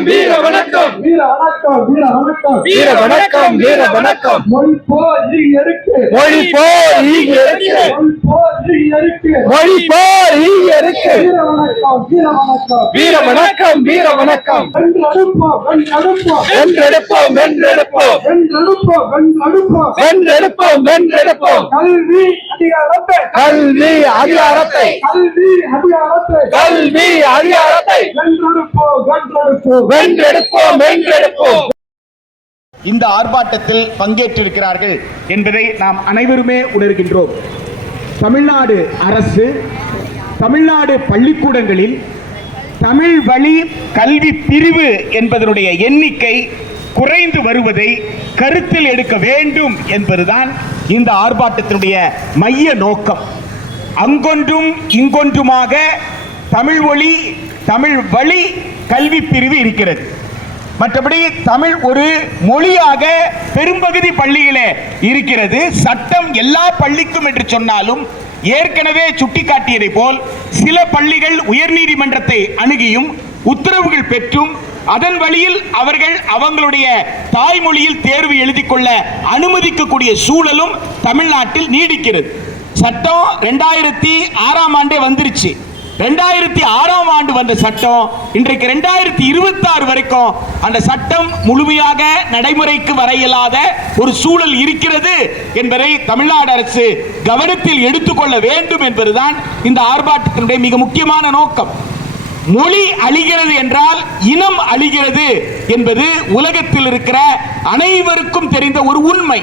வணக்கம் வீர வணக்கம் வீர வணக்கம் வீர வணக்கம் வீர வணக்கம் வீர வணக்கம் மொழி போர் இருக்கு மொழி போர் இருக்கு மொழி போர் இருக்கு மொழி போர் இருக்கு வீர வணக்கம் வீர வணக்கம் வீர வணக்கம் வீர வணக்கம் வென்றெடுப்போம் வென்றெடுப்போம் வென்றெடுப்போம் வென்றெடுப்போம் வென்றெடுப்போம் வென்றெடுப்போம் வென்றெடுப்போம் கல்வி அதிகாரத்தை கல்வி அதிகாரத்தை கல்வி அதிகாரத்தை கல்வி அதிகாரத்தை வென்றெடுப்போம் வென்றெடுப்போம் வென்றெடுப்போம் வென்றெடுப்போம். இந்த ஆர்ப்பாட்டத்தில் பங்கேற்றிருக்கிறார்கள் என்பதை நாம் அனைவருமே உணர்கின்றோம். தமிழ்நாடு அரசு தமிழ்நாடு பள்ளிக்கூடங்களில் தமிழ் வழி கல்வி பிரிவு என்பதனுடைய எண்ணிக்கை குறைந்து வருவதை கருத்தில் எடுக்க வேண்டும் என்பதுதான் இந்த ஆர்ப்பாட்டத்தினுடைய மைய நோக்கம். அங்கொன்றும் இங்கொன்றுமாக தமிழ் மொழி தமிழ் வழி கல்வி பிரிவு இருக்கிறது. மற்றபடி தமிழ் ஒரு மொழியாக பெரும்பகுதி பள்ளிகளே இருக்கிறது. சட்டம் எல்லா பள்ளிக்கும் என்று சொன்னாலும் ஏற்கனவே சுட்டிக்காட்டியதை போல் சில பள்ளிகள் உயர்நீதிமன்றத்தை அணுகியும் உத்தரவுகள் பெற்றும் அதன் வழியில் அவர்கள் அவங்களுடைய தாய்மொழியில் தேர்வு எழுதிக் கொள்ள அனுமதிக்கக்கூடிய சூழலும் தமிழ்நாட்டில் நீடிக்கிறது. சட்டம் 2006ஆம் ஆண்டே வந்துருச்சு. 2006ஆம் ஆண்டு வந்த சட்டம் இன்றைக்கு 2026 வரைக்கும் அந்த சட்டம் முழுமையாக நடைமுறைக்கு வர இயலாத ஒரு சூழல் இருக்கிறது என்பதை தமிழ்நாடு அரசு கவனத்தில் எடுத்துக்கொள்ள வேண்டும் என்பதுதான் இந்த ஆர்ப்பாட்டத்தினுடைய மிக முக்கியமான நோக்கம். மொழி அழிகிறது என்றால் இனம் அழிகிறது என்பது உலகத்தில் இருக்கிற அனைவருக்கும் தெரிந்த ஒரு உண்மை.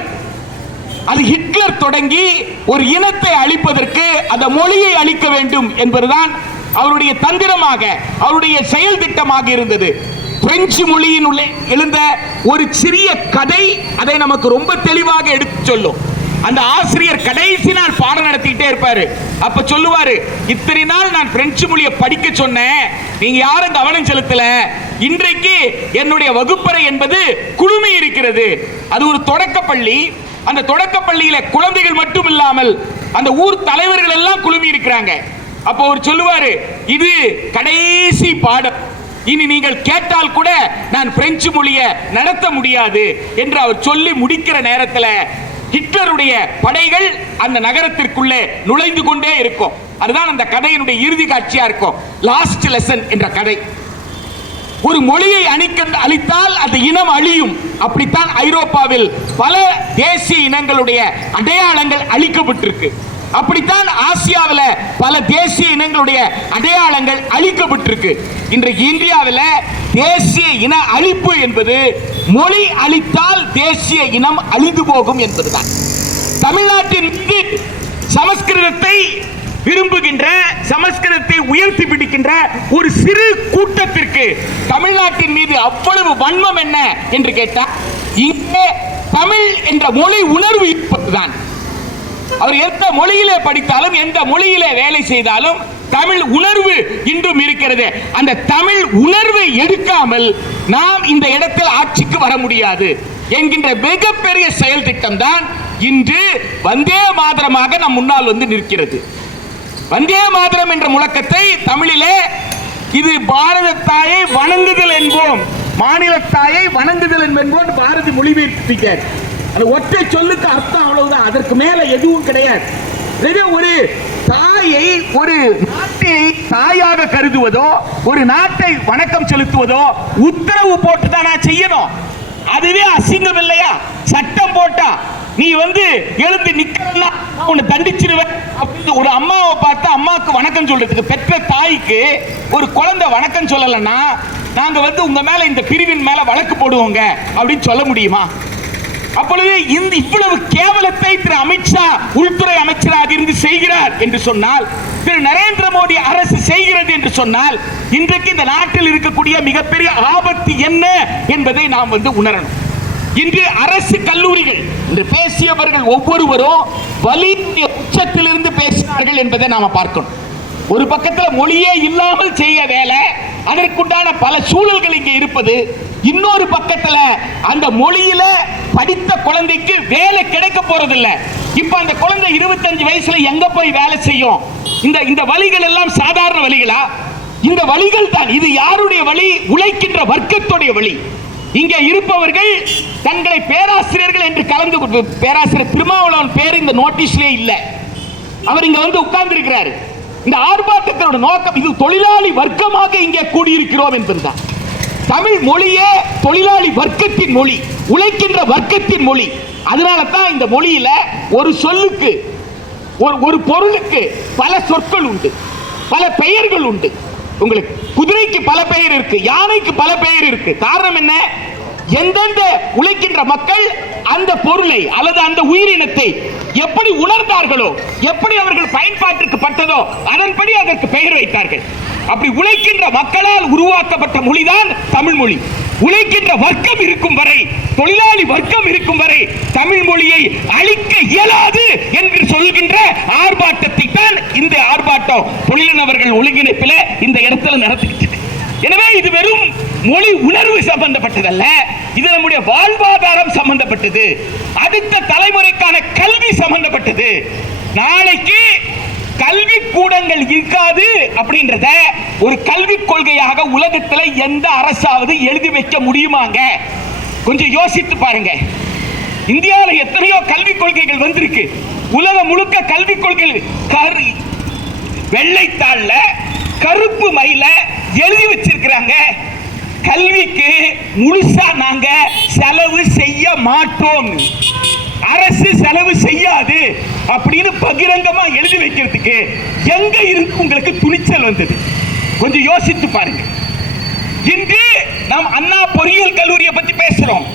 அது ஹிட்லர் தொடங்கி ஒரு இனத்தை அழிப்பதற்கு அந்த மொழியை அழிக்க வேண்டும் என்பதுதான் அவருடைய தந்திரமாக அவருடைய செயல் திட்டமாக இருந்தது. பிரெஞ்சு மொழியின் உள்ளே எழுந்த ஒரு சிறிய கதை அதை நமக்கு ரொம்ப தெளிவாக எடுத்து சொல்லும். அந்த ஆசிரியர் கடைசி நாள் பாடம் நடத்திட்டே இருப்பாரு. அப்ப சொல்லுவாரு, இத்தனை நாள் நான் பிரெஞ்சு மொழியை படிக்க சொன்னேன், நீங்க யாரும் கவனம் செலுத்தல. இன்றைக்கு என்னுடைய வகுப்பறை என்பது குழுமி இருக்கிறது. அது ஒரு தொடக்க பள்ளி. அந்த தொடக்க பள்ளியில குழந்தைகள் மட்டும் இல்லாமல் அந்த ஊர் தலைவர்கள் எல்லாம் குழுமி இருக்கிறாங்க. அப்போ அவர் சொல்லுவாரு, இது கடைசி பாடம், இனி நீங்கள் கேட்டால் கூட நான் பிரெஞ்சு மொழியை நடத்த முடியாது என்று அவர் சொல்லி முடிக்கிற நேரத்தில் ஹிட்லருடைய படைகள் அந்த நகரத்திற்குள்ளே நுழைந்து கொண்டே இருக்கும். அதுதான் அந்த கதையினுடைய இறுதி காட்சியா இருக்கும். லாஸ்ட் லெசன் என்ற கதை. ஒரு மொழியை அழித்தால் அந்த இனம் அழியும். அப்படித்தான் ஐரோப்பாவில் பல தேசிய இனங்களுடைய அடையாளங்கள் அழிக்கப்பட்டிருக்கு. அப்படித்தான் ஆசியாவில் பல தேசிய இனங்களுடைய அடையாளங்கள் அழிக்கப்பட்டிருக்கு. இன்றைக்கு இந்தியாவில் தேசிய இன அழிப்பு என்பது மொழி அழித்தால் தேசிய இனம் அழிந்து போகும் என்பதுதான். தமிழ்நாட்டின் மீது சமஸ்கிருதத்தை விரும்புகின்ற சமஸ்கிருதத்தை உயர்த்தி பிடிக்கின்ற ஒரு சிறு கூட்டத்திற்கு தமிழ்நாட்டின் மீது அவ்வளவு வன்மம் என்ன என்று கேட்டால் இங்கே தமிழ் என்ற மொழி உணர்வு இருப்பதுதான். அவர் எந்த மொழியிலே படித்தாலும் எந்த மொழியிலே வேலை செய்தாலும் தமிழ் உணர்வு இன்றும் இருக்கிறது. அந்த தமிழ் உணர்வை எடுக்காமல் நாம் இந்த இடத்தில் ஆட்சிக்கு வர முடியாது என்கின்ற மிகப்பெரிய செயல் திட்டம் தான் இன்று வந்தே மாதரமாக நம் முன்னால் வந்து நிற்கிறது. வந்தே மாதரம் என்ற முழக்கத்தை தமிழிலே இது பாரத தாயை வணங்குதல் என்போம், மாநில தாயை வணங்குதல் என்போம் பாரதி மொழிபெயர்த்தார். அந்த ஒற்றை சொல்லுக்கு அர்த்தம் அவ்வளவுதான், அதற்கு மேல எதுவும் கிடையாது. ஒரு தாயை ஒரு நாட்டை தாயாக கருதுவதோ ஒரு நாட்டை வணக்கம் செலுத்துவதோ உத்தரவு போட்டு தான் செய்யணும். அதுவே அசிங்கம் இல்லையா? சட்டம் போட்டா நீ எழுந்து நிக்கலன்னா உன்னை தண்டிச்சிருவேன் அப்படின்னு ஒரு அம்மாவை பார்த்து அம்மாவுக்கு வணக்கம் சொல்றதுக்கு பெற்ற தாய்க்கு ஒரு குழந்தை வணக்கம் சொல்லலன்னா நாங்க உங்க மேல இந்த பிரிவின் மேல வழக்கு போடுவோங்க அப்படின்னு சொல்ல முடியுமா? அப்பொழுது இந்த இவ்வளவு கேவலத்தை திரு அமித்ஷா உள்துறை அமைச்சராக இருந்து செய்கிறார் என்று சொன்னால், திரு நரேந்திர மோடி அரசு செய்கிறது என்று சொன்னால், இன்றைக்கு இந்த நாட்டில் இருக்கக்கூடிய மிகப்பெரிய ஆபத்து என்ன என்பதை நாம் உணரணும். இன்று அரசு கல்லூரிகள் என்று பேசியவர்கள் ஒவ்வொருவரும் வலியுடைய உச்சத்திலிருந்து பேசினார்கள் என்பதை நாம பார்க்கணும். ஒரு பக்கத்தில் மொழியே இல்லாமல் செய்ய வேலை, அதற்குண்டான பல சூழல்கள் இங்கே இருப்பது. இன்னொரு பக்கத்தில் அந்த மொழியில படித்த குழந்தைக்கு வேலை கிடைக்க போறதில்லை. இப்ப அந்த குழந்தை 25 வயசுல எங்க போய் வேலை செய்யும்? இந்த வழிகள் எல்லாம் சாதாரண வழிகளா? இந்த வழிகள் தான். இது யாருடைய வழி? உழைக்கின்ற வர்க்கத்துடைய வழி. இங்கே இருப்பவர்கள் தங்களை பேராசிரியர்கள் என்று கலந்து, பேராசிரியர் திருமாவளவன் பேர் இந்த நோட்டீஸ்லயே இல்ல, அவர் இங்க வந்து உட்கார்ந்து இருக்கிறார். இந்த ஆர்ப்பாட்டத்தோட நோக்கம் இது தொழிலாளி வர்க்கமாக இங்கே கூடியிருக்கிறோம் என்பதுதான். தமிழ் மொழியே தொழிலாளி வர்க்கத்தின் மொழி, உழைக்கின்ற வர்க்கத்தின் மொழி. அதனால தான் இந்த மொழியில ஒரு சொல்லுக்கு, ஒரு பொருளுக்கு பல சொற்கள் உண்டு, பல பெயர்கள் உண்டு. உங்களுக்கு குதிரைக்கு பல பெயர் இருக்கு, யானைக்கு பல பெயர் இருக்கு. காரணம் என்ன? எந்தெந்த உழைக்கின்ற மக்கள் அந்த பொருளை அல்லது அந்த உயிரினத்தை எப்படி உணர்ந்தார்களோ, எப்படி அவர்கள் பயன்பாட்டிற்கு பட்டதோ அதன்படி அதற்கு பெயர் வைத்தார்கள். அப்படி உழைக்கின்ற மக்களால் உருவாக்கப்பட்ட மொழிதான் தமிழ் மொழி. உழைக்கின்ற வர்க்கம் இருக்கும் வரை, தொழிலாளி வர்க்கம் இருக்கும் வரை தமிழ் மொழியை அழிக்க இயலாது என்று சொல்கின்ற ஆர்ப்பாட்டத்தை தான் இந்த ஆர்ப்பாட்டம் தொழிலாளர்கள் ஒழுங்கிணைப்பில் இந்த இடத்துல நடத்திக்கிட்டு. எனவே இது வெறும் மொழி உணர்வு சம்பந்தப்பட்டதல்ல, இது நம்முடைய வாழ்வாதாரம் சம்பந்தப்பட்டது, அடுத்த தலைமுறைக்கான கல்வி சம்பந்தப்பட்டது. நாளைக்கு கல்வி கூடங்கள் இருக்காது அப்படின்றத ஒரு கல்விக் கொள்கையாக உலகத்துல எந்த அரசாவது எழுதி வைக்க முடியுமாங்க? கொஞ்சம் யோசித்து பாருங்க. இந்தியாவில் எத்தனையோ கல்விக் கொள்கைகள் வந்திருக்கு. உலகம் முழுக்க கல்விக் கொள்கைகள் வெள்ளைத்தாள்ல கருப்பு மயில எழுதி வச்சிருக்கிறாங்க. கல்விக்கு முழுசா நாங்க செலவு செய்ய மாட்டோம், அரசு செலவு செய்யாது அப்படின்னு பகிரங்கமா எழுதி வைக்கிறதுக்கு எங்க இருந்து உங்களுக்கு துணிச்சல் வந்தது? கொஞ்சம் யோசித்து பாருங்க. இன்று நாம் அண்ணா பொறியியல் கல்லூரியை பத்தி பேசுறோம்,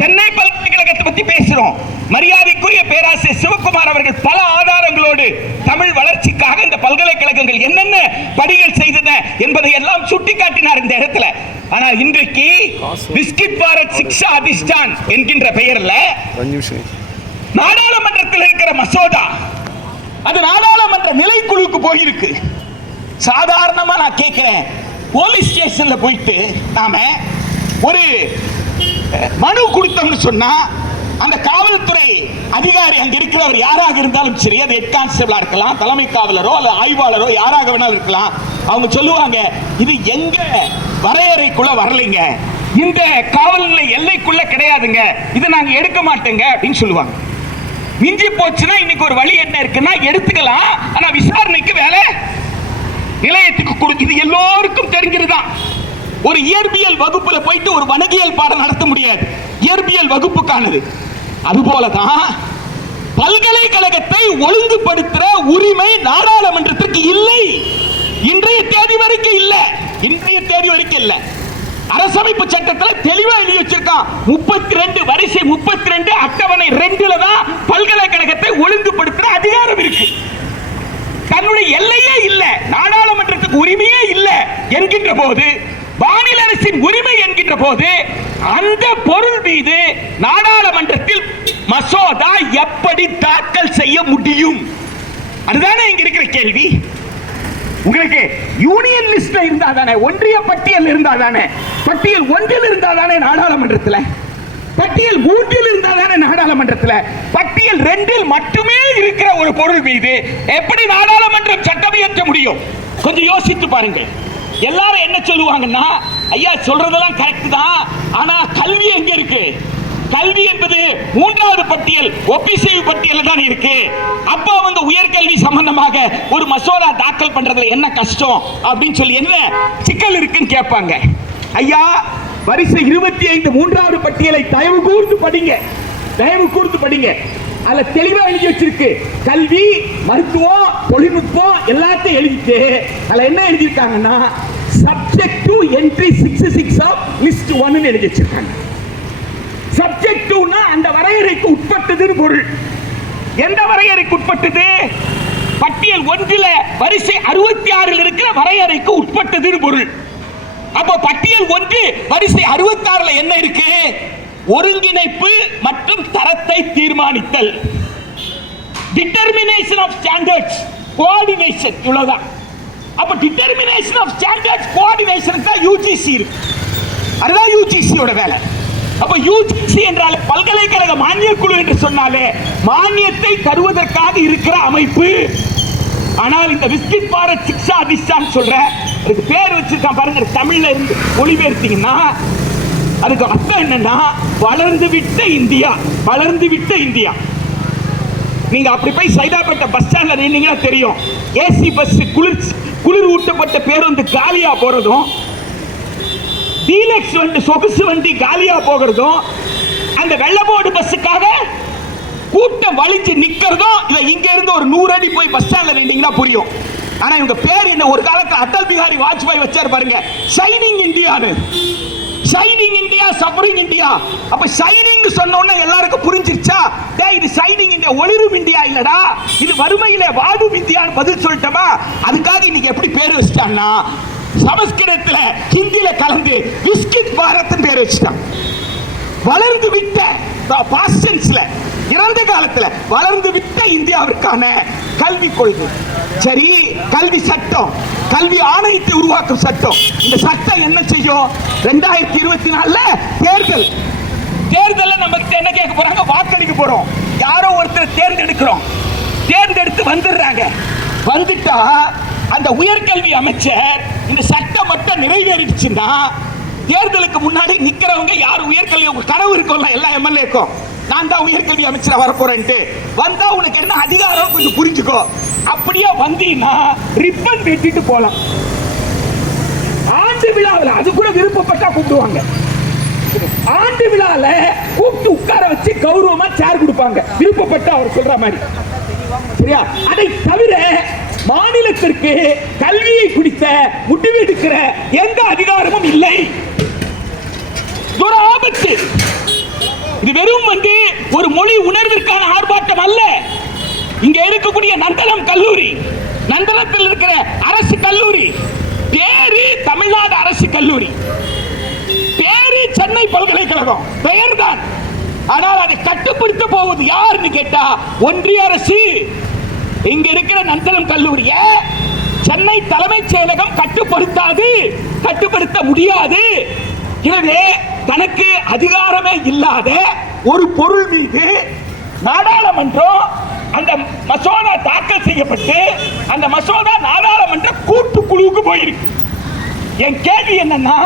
சென்னை பல்கலைக்கழகத்தை பத்தி பேசுறோம். மரியாதைக்குரிய பேராசிரியர் சிவகுமார் அவர்கள் பல ஆதாரங்களோடு தமிழ் வளர்ச்சிக்காக இந்த பல்கலைக்கழகங்கள் என்னென்ன பணிகள் செய்தன என்பதை எல்லாம் சுட்டிக்காட்டினார் இந்த இடத்துல. ஆனா இன்றைக்கு பிஸ்கிட் பாரத் சிக்ஷா அதிஷ்டான் என்கின்ற பெயர்ல நாடாளுமன்றத்தில் இருக்கிற மசோதா அது நாடாளுமன்ற நிலைக்குழுக்கு போயிருக்கு. சாதாரணமா நான் கேட்கிறேன், போலீஸ் ஸ்டேஷன்ல போயிட்டு நாம ஒரு மனு கொடுத்தோம்னு சொன்னா அந்த காவல்துறை அதிகாரி அங்க இருக்கிறவர் யாராக இருந்தாலும் சரி, அது ஹெட் கான்ஸ்டபிளா இருக்கலாம், தலைமை காவலரோ அல்லது ஆய்வாளரோ யாராக வேணாலும் இருக்கலாம், அவங்க சொல்லுவாங்க இது எங்க வரையறைக்குள்ள வரலைங்க, இந்த காவல் நிலைய எல்லைக்குள்ள கிடையாதுங்க, இதை நாங்க எடுக்க மாட்டோங்க அப்படின்னு சொல்லுவாங்க. மிஞ்சி போச்சுன்னா இன்னைக்கு ஒரு வழி என்ன இருக்குன்னா எடுத்துக்கலாம், ஆனா விசாரணைக்கு வேலை நிலையத்துக்கு கொடுத்து. இது எல்லோருக்கும் தெரிஞ்சிருதான். ஒரு இயற்பியல் வகுப்புல போயிட்டு ஒரு வணிகியல் பாடம் நடத்த முடியாது, இயற்பியல் வகுப்புக்கானது. அதுபோலதான் பல்கலைக்கழகத்தை ஒழுங்குபடுத்துற உரிமை நாடாளுமன்றத்திற்கு இல்லை. இன்றைய தேதி வரைக்கும் இல்ல, இன்றைய தேதி வரைக்கும் இல்ல. அரசமைப்பு சட்டத்தில் தெளிவா எழுதி வச்சிருக்கான், 32 வரிசை 32 அட்டவணை 2ல தான் பல்கலைக்கழகத்தை ஒழுங்குபடுத்துற அதிகாரம் இருக்கு. தன்னுடைய எல்லையே இல்ல, நாடாளுமன்றத்துக்கு உரிமையே இல்ல என்கின்ற போது, மாநில அரசின் உரிமை என்கின்ற போது அந்த பொருள் மீது நாடாளுமன்றத்தில் மசோதா எப்படி தாக்கல் செய்ய முடியும்? அதுதானே இங்க இருக்கிற கேள்வி. உங்களுக்கு யூனியன் லிஸ்ட்ல இருந்தா தானே, ஒன்றிய பட்டியல் இருந்தா தானே, பட்டியல் 1 இருந்தா தானே நாடாளுமன்றத்தில், பட்டியல் 3 இருந்தா தானே நாடாளுமன்றத்தில், பட்டியல் 2 மட்டுமே இருக்கிற ஒரு பொருள் மீது எப்படி நாடாளுமன்றம் சட்டம் இயற்ற முடியும்? கொஞ்சம் யோசித்து பாருங்க. எல்லாரும் என்ன சொல்லுவாங்கன்னா, ஐயா சொல்றதெல்லாம் கரெக்ட் தான், ஆனா கல்வி எங்க இருக்கு? கல்வி என்பது 3வது பட்டியல், ஒபிசிவ் பட்டியல் தான் இருக்கு. அப்போ வந்து உயர்கல்வி சம்பந்தமாக ஒரு மசோதா தாக்கல் பண்றதுல என்ன கஷ்டம் அப்படின்னு சொல்லி என்ன சிக்கல் இருக்குன்னு கேட்பாங்க. ஐயா வரிசை 25 3வது பட்டியலை தயவு கூர்ந்து படிங்க, தயவு கூர்ந்து படிங்க. அதுல தெளிவா எழுதி வச்சிருக்கு, கல்வி, மருத்துவம், தொழில்நுட்பம் எல்லாத்தையும் எழுதிட்டு அதுல என்ன எழுதியிருக்காங்கன்னா subject to entry 66 of list 1 எழுதி வச்சிருக்காங்க. சப்ஜெக்ட் டுனா அந்த வரையறைக்கு உட்பட்டதுன்னு பொருள். எந்த வரையறைக்கு உட்பட்டது? பட்டியல் 1ல வரிசை 66 இருக்கிற வரையறைக்கு உட்பட்டதுன்னு பொருள். அப்போ பட்டியல் 1 வரிசை 66ல என்ன இருக்கு? ஒருங்கிணைப்பு மற்றும் தரத்தை தீர்மானித்தல், டிட்டர்மினேஷன் ஆஃப் ஸ்டாண்டர்ட்ஸ், கோஆர்டினேஷன், இவ்வளவுதான். அப்ப டிட்டர்மினேஷன் ஆஃப் ஸ்டாண்டர்ட்ஸ் கோஆர்டினேஷன் தான் யூஜிசி இருக்கு, அதுதான் யூஜிசியோட வேலை. அப்ப யூஜிசி என்றால் பல்கலைக்கழக மானிய குழு என்று சொன்னாலே மானியத்தை தருவதற்காக இருக்கிற அமைப்பு. ஆனால் இந்த பிஸ்கிட் பாரத் சிக்ஷா அதிஷ்டான் சொல்ற அதுக்கு பேர் வச்சிருக்கான் பாருங்க, தமிழ்ல இருந்து மொழிபெயர்த்தீங்கன்னா அதுக்கு அர்த்தம் என்னன்னா வளர்ந்து விட்ட இந்தியா. வளர்ந்து விட்ட இந்தியா. நீங்க அப்படி போய் சைதாப்பேட்டை பஸ் ஸ்டாண்ட்ல நின்னீங்கன்னா தெரியும், ஏசி பஸ் குளிர் ஊட்டப்பட்ட பேருந்து காலியா போறதும், டீலக்ஸ் வண்டி சொகுசு வண்டி காலியா போகிறதும், அந்த வெள்ளபோர்டு பஸ்ஸுக்காக கூட்டம் வலிச்சு நிக்கிறதும், இதை இங்க இருந்து ஒரு 100 அடி போய் பஸ் ஸ்டாண்ட்ல நின்னீங்கன்னா புரியும். ஆனா இவங்க பேர் என்ன, ஒரு காலத்துல அடல் பிஹாரி வாஜ்பாய் வச்சாரு பாருங்க, ஷைனிங் இந்தியான்னு. Shining India, suffering India. அப்ப ஷைனிங் சொன்ன உடனே எல்லாருக்கும் புரிஞ்சிருச்சா, டேய் இது ஷைனிங் இந்தியா, ஒளிரும் இந்தியா இல்லடா, இது வறுமையிலே வாடும் இந்தியான்னு பதில் சொல்லிட்டோமா. அதுக்காக இன்னைக்கு எப்படி பேர் வச்சிட்டான்னா, சமஸ்கிருதத்துல ஹிந்தியில கலந்து விஸ்கித் பாரத் பேர் வச்சிட்டான். வளர்ந்து விட்ட பாஸ்டன்ஸ்ல, இறந்த காலத்துல வளர்ந்து விட்ட இந்தியாவிற்கான கல்வி கொள்கை. சரி, கல்வி சட்டம், கல்வி ஆணையத்தை உருவாக்கும் சட்டம். இந்த சட்டம் என்ன செய்யும்? 2024 தேர்தல். தேர்தல்ல நமக்கு என்ன கேட்க போறாங்க? வாக்களிக்க போறோம். யாரோ ஒருத்தர் தேர்ந்தெடுக்கிறோம். தேர்ந்தெடுத்து வந்துடுறாங்க. வந்துட்டா அந்த உயர்கல்வி அமைச்சர் இந்த சட்டம் மட்டும் நிறைவேறிடுச்சுன்னா, தேர்தலுக்கு முன்னாடி நிக்கிறவங்க யார் உயர்கல்வி, உங்க கனவு இருக்கும்ல எல்லா எம்எல்ஏக்கும், நான் தான் உயர்கல்வி அமைச்சரா வரப்போறேன்ட்டு வந்தா உனக்கு என்ன அதிகாரம் கொஞ்சம் புரிஞ்சுக்கோ. அப்படியே வந்தீங்கன்னா ரிப்பன் வெட்டிட்டு போலாம். ஆண்டு விழாவில் அது கூட விருப்பப்பட்டா கூப்பிடுவாங்க. ஆண்டு விழால கூப்பிட்டு உட்கார வச்சு கௌரவமா சேர் கொடுப்பாங்க, விருப்பப்பட்டு அவர் சொல்ற மாதிரி. சரியா? அதை தவிர மாநிலத்திற்கு கல்வியை குறித்த முடிவெடுக்கிற எந்த அதிகாரமும் இல்லை. ஒரு ஆபத்து. இது வெறும் ஒரு மொழி உணர்விற்கான ஆர்ப்பாட்டம் அல்ல. இங்க இருக்கக்கூடிய நந்தனம் கல்லூரி, நந்தனத்தில் இருக்கிற அரசு கல்லூரி பேரு தமிழ்நாடு அரசு கல்லூரி, பேரு சென்னை பல்கலைக்கழகம் பெயர் தான். ஆனால் அதை கட்டுப்படுத்த போவது யாருன்னு கேட்டா ஒன்றிய அரசு. இங்க இருக்கிற நந்தனம் கல்லூரிய சென்னை தலைமைச் செயலகம் கட்டுப்படுத்தாது, கட்டுப்படுத்த முடியாது. எனவே தனக்கு அதிகாரமே இல்லாத ஒரு பொருள் மீது நாடாளுமன்றம் அந்த மசோதா தாக்கல் செய்யப்பட்டு அந்த மசோதா நாடாளுமன்ற கூட்டுக்குழுவுக்கு போயிருக்கு. என் கேள்வி என்னன்னா,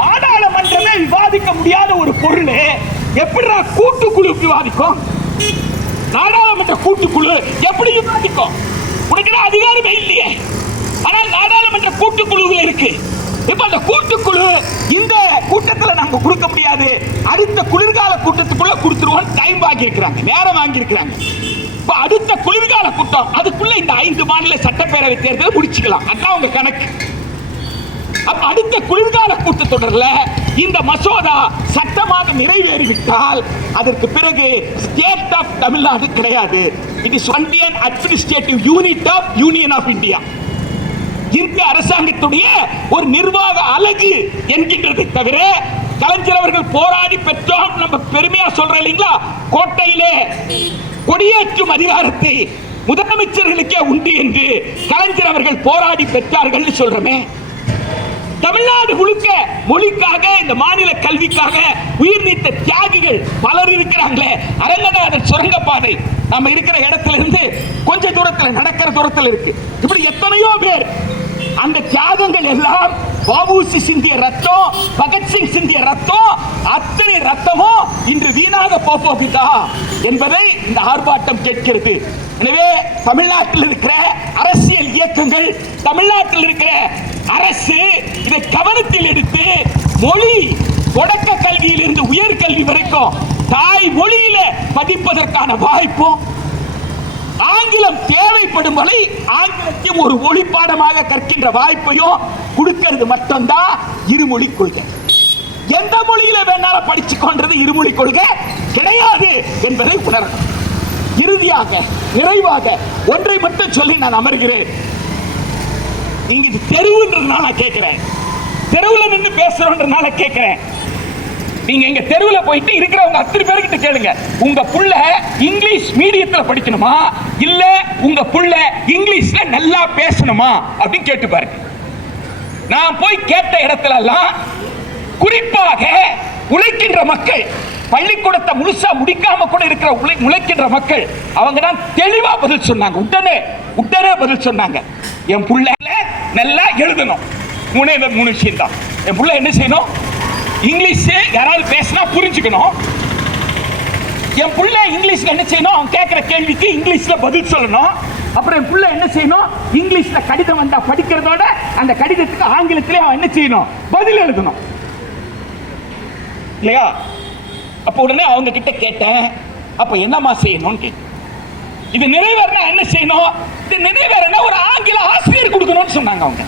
நாடாளுமன்றமே விவாதிக்க முடியாத ஒரு பொருள் எப்படி கூட்டுக்குழு விவாதிக்கும்? நாடாளுமன்ற கூட்டுக்குழு எப்படி விவாதிக்கும்? உனக்கு அதிகாரமே இல்லையே. ஆனால் நாடாளுமன்ற கூட்டுக்குழுவில் இருக்கு. இப்ப அந்த கூட்டுக்குழு இந்த கூட்டத்தில் நாங்க கொடுக்க முடியாது, அடுத்த குளிர்கால கூட்டத்துக்குள்ள கொடுத்துருவோம் டைம் வாங்கி இருக்கிறாங்க, நேரம் வாங்கி இருக்கிறாங்க. இப்ப அடுத்த குளிர்கால கூட்டம் அதுக்குள்ள இந்த 5 மாநில சட்டப்பேரவை தேர்தலை முடிச்சுக்கலாம். அதான் உங்க கணக்கு. அப்ப அடுத்த குளிர்கால கூட்டத்தொடர்ல இந்த மசோதா சட்டமாக நிறைவேறிவிட்டால் அதற்கு பிறகு ஸ்டேட் ஆஃப் தமிழ்நாடு கிடையாது. It is only an administrative unit of Union of India. இந்திய அரசாங்கத்துடைய ஒரு நிர்வாக அலகு என்கின்றதை தவிர, கலைஞர் அவர்கள் போராடி பெற்றோம் நம்ம பெருமையா சொல்றோம் இல்லைங்களா, கோட்டையிலே கொடியேற்றும் அதிகாரத்தை முதலமைச்சர்களுக்கே உண்டு என்று கலைஞர் அவர்கள் போராடி பெற்றார்கள் சொல்றமே. தமிழ்நாடு முழுக்க மொழிக்காக, இந்த மாநில கல்விக்காக உயிர் நீத்த தியாகிகள் பலர் இருக்கிறாங்களே. அரங்கநாதர் சுரங்கப்பாதை நம்ம இருக்கிற இடத்துல இருந்து கொஞ்ச தூரத்தில் நடக்கிற தூரத்தில் இருக்கு. இப்படி எத்தனையோ பேர். அந்த தியாகங்கள் எல்லாம் வ.உ.சி. சிந்திய ரத்தம், பகத்சிங் சிந்திய ரத்தம், அத்தனை ரத்தமும் இன்று வீணாக போகுதா என்பதை இந்த ஆர்ப்பாட்டம் கேட்கிறது. எனவே தமிழ்நாட்டில் இருக்கிற அரசியல் இயக்கங்கள், தமிழ்நாட்டில் இருக்கிற அரசு இதை கவனத்தில் எடுத்து மொழி தொடக்க கல்வியில் இருந்து உயர்கல்வி வரைக்கும் தாய் மொழியில படிப்பதற்கான வாய்ப்பும், ஆங்கிலம் தேவைப்படும் வரை ஆங்கிலத்தையும் ஒரு மொழி பாடமாக கற்கின்ற வாய்ப்பையும் கொடுக்கிறது மட்டும்தான் இருமொழி கொள்கை. எந்த மொழியில வேணாலும் படிச்சுக்கொண்டது இருமொழி கொள்கை கிடையாது என்பதை உணரணும். இறுதியாக நிறைவாக ஒன்றை மட்டும் சொல்லி நான் அமர்கிறேன். நீங்க இது தெருவுன்றதுனால கேட்கிறேன், தெருவுல நின்று பேசுறோன்றதுனால கேட்கிறேன். நீங்க எங்க தெருவுல போயிட்டு இருக்கிறவங்க அத்தனை பேர்கிட்ட கேளுங்க, உங்க புள்ள இங்கிலீஷ் மீடியத்துல படிக்கணுமா இல்ல உங்க புள்ள இங்கிலீஷ்ல நல்லா பேசணுமா அப்படின்னு கேட்டு பாருங்க. நான் போய் கேட்ட இடத்துல எல்லாம் குறிப்பாக உழைக்கின்ற மக்கள், பள்ளிக்கூடத்தை முழுசா முடிக்காம கூட இருக்கிற உழைக்கின்ற மக்கள், அவங்க தான் தெளிவா பதில் சொன்னாங்க. உடனே பதில் சொன்னாங்க, என் புள்ள நல்லா எழுதணும், மூணு விஷயம் தான். என் புள்ள என்ன செய்யணும்? இங்கிலீஷ் யாராவது பேசினா புரிஞ்சுக்கணும். என் புள்ள இங்கிலீஷ்ல என்ன செய்யணும்? அவன் கேட்கிற கேள்விக்கு இங்கிலீஷ்ல பதில் சொல்லணும். அப்புறம் என் புள்ள என்ன செய்யணும்? இங்கிலீஷ்ல கடிதம் வந்தா படிக்கிறதோட அந்த கடிதத்துக்கு ஆங்கிலத்திலே அவன் என்ன செய்யணும்? பதில் எழுதணும் இல்லையா? அப்ப உடனே அவங்க கிட்ட கேட்டேன், அப்ப என்னமா செய்யணும்னு கேட்டேன். இது நிறைவேறினா என்ன செய்யணும்? இது நிறைவேறினா ஒரு ஆங்கில ஆசிரியர் கொடுக்கணும்னு சொன்னாங்க. அவங்க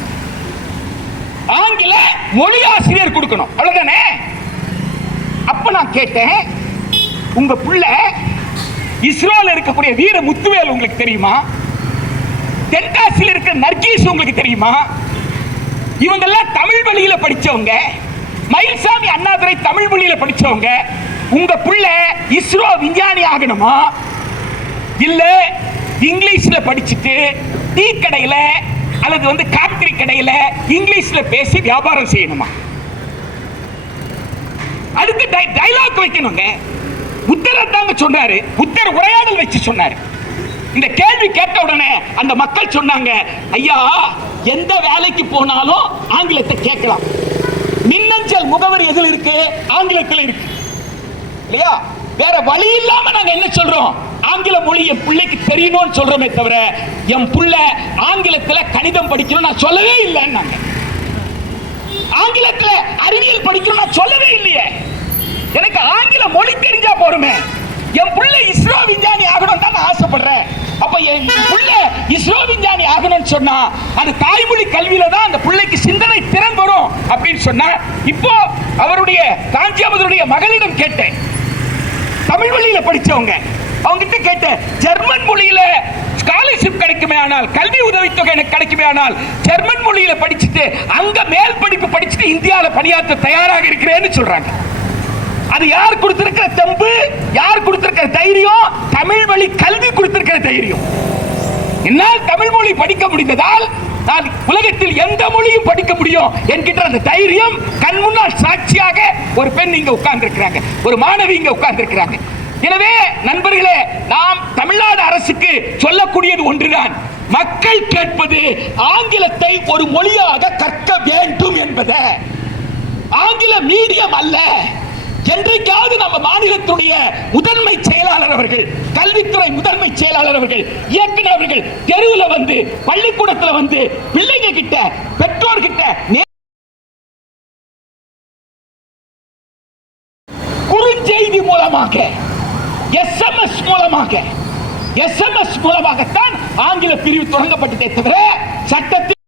ஆங்கில மொழி ஆசிரியர் கொடுக்கணும், அவ்வளவுதானே. அப்ப நான் கேட்டேன், உங்க புள்ள இஸ்ரோல இருக்கக்கூடிய வீர முத்துவேல் உங்களுக்கு தெரியுமா? தென்காசியில் இருக்கிற நர்கீஸ் உங்களுக்கு தெரியுமா? இவங்க எல்லாம் தமிழ் வழியில படிச்சவங்க. மயில்சாமி அண்ணாதுரை தமிழ் வழியில படிச்சவங்க. உங்க புள்ள இஸ்ரோ விஞ்ஞானி ஆகணுமா, இல்ல இங்கிலீஷ்ல படிச்சுட்டு டீ கடையில அல்லது காய்கறி கடையில இங்கிலீஷ்ல பேசி வியாபாரம் செய்யணுமா? அதுக்கு டைலாக் வைக்கணுங்க. புத்தர் தாங்க சொன்னாரு. புத்தர் உரையாடல் வச்சு சொன்னாரு. இந்த கேள்வி கேட்ட உடனே அந்த மக்கள் சொன்னாங்க, ஐயா எந்த வேலைக்கு போனாலும் ஆங்கிலத்தை கேட்கலாம். மின்னஞ்சல் முகவரி எதில் இருக்கு? ஆங்கிலத்தில் இருக்கு இல்லையா? வேற வழி இல்லாம நாங்க என்ன சொல்றோம்? ஆங்கில மொழி என் பிள்ளைக்கு தெரியணும்னு சொல்றோமே தவிர என் புள்ள ஆங்கிலத்துல கணிதம் படிக்கணும் நான் சொல்லவே இல்லைன்னு. ஆங்கிலத்துல அறிவியல் படிக்கணும் நான் சொல்லவே இல்லையே. எனக்கு ஆங்கில மொழி தெரிஞ்சா போருமே. என் புள்ள இஸ்ரோ விஞ்ஞானி ஆகணும் தான் நான் ஆசைப்படுறேன். அப்ப என் புள்ள இஸ்ரோ விஞ்ஞானி ஆகணும்னு சொன்னா அது தாய்மொழி கல்வியில தான் அந்த பிள்ளைக்கு சிந்தனை திறன் வரும் அப்படின்னு சொன்னா, இப்போ அவருடைய காஞ்சியாமதுடைய மகளிடம் கேட்டேன், தமிழ் வழியில படிச்சவங்க, அவங்க கிட்ட கேட்டேன், ஜெர்மன் மொழியில ஸ்காலர்ஷிப் கிடைக்குமே ஆனால், கல்வி உதவித்தொகை எனக்கு கிடைக்குமே ஆனால் ஜெர்மன் மொழியில படிச்சுட்டு அங்க மேல் படிப்பு படிச்சுட்டு இந்தியாவில் பணியாற்ற தயாராக இருக்கிறேன்னு சொல்றாங்க. அது யார் கொடுத்திருக்கிற தெம்பு, யார் கொடுத்திருக்கிற தைரியம்? தமிழ் வழி கல்வி கொடுத்திருக்கிற தைரியம். என்னால் தமிழ் மொழி படிக்க முடிந்ததால் நான் உலகத்தில் எந்த மொழியும் படிக்க முடியும் என்கின்ற அந்த தைரியம் கண் முன்னால் சாட்சியாக ஒரு பெண் இங்க உட்கார்ந்து இருக்கிறாங்க, ஒரு மாணவி இங்க உட்கார்ந்து இருக்கிறாங்க. எனவே நண்பர்களே, நாம் தமிழ்நாடு அரசுக்கு சொல்லக்கூடியது ஒன்றுதான், மக்கள் கேட்பது ஆங்கிலத்தை ஒரு மொழியாக கற்க வேண்டும் என்பதை. ஆங்கில மீடியம் அல்ல. என்றைக்காவது நம்ம மாநிலத்துடைய முதன்மை செயலாளர் அவர்கள், கல்வித்துறை முதன்மை செயலாளர் அவர்கள், இயக்குனர் அவர்கள் தெருவில் பள்ளிக்கூடத்தில் பிள்ளைங்க கிட்ட, பெற்றோர்கிட்ட குறுஞ்செய்தி மூலமாக, எஸ்எம்எஸ் மூலமாகத்தான் ஆங்கில பிரிவு தொடங்கப்பட்டதே தவிர சட்டத்தில்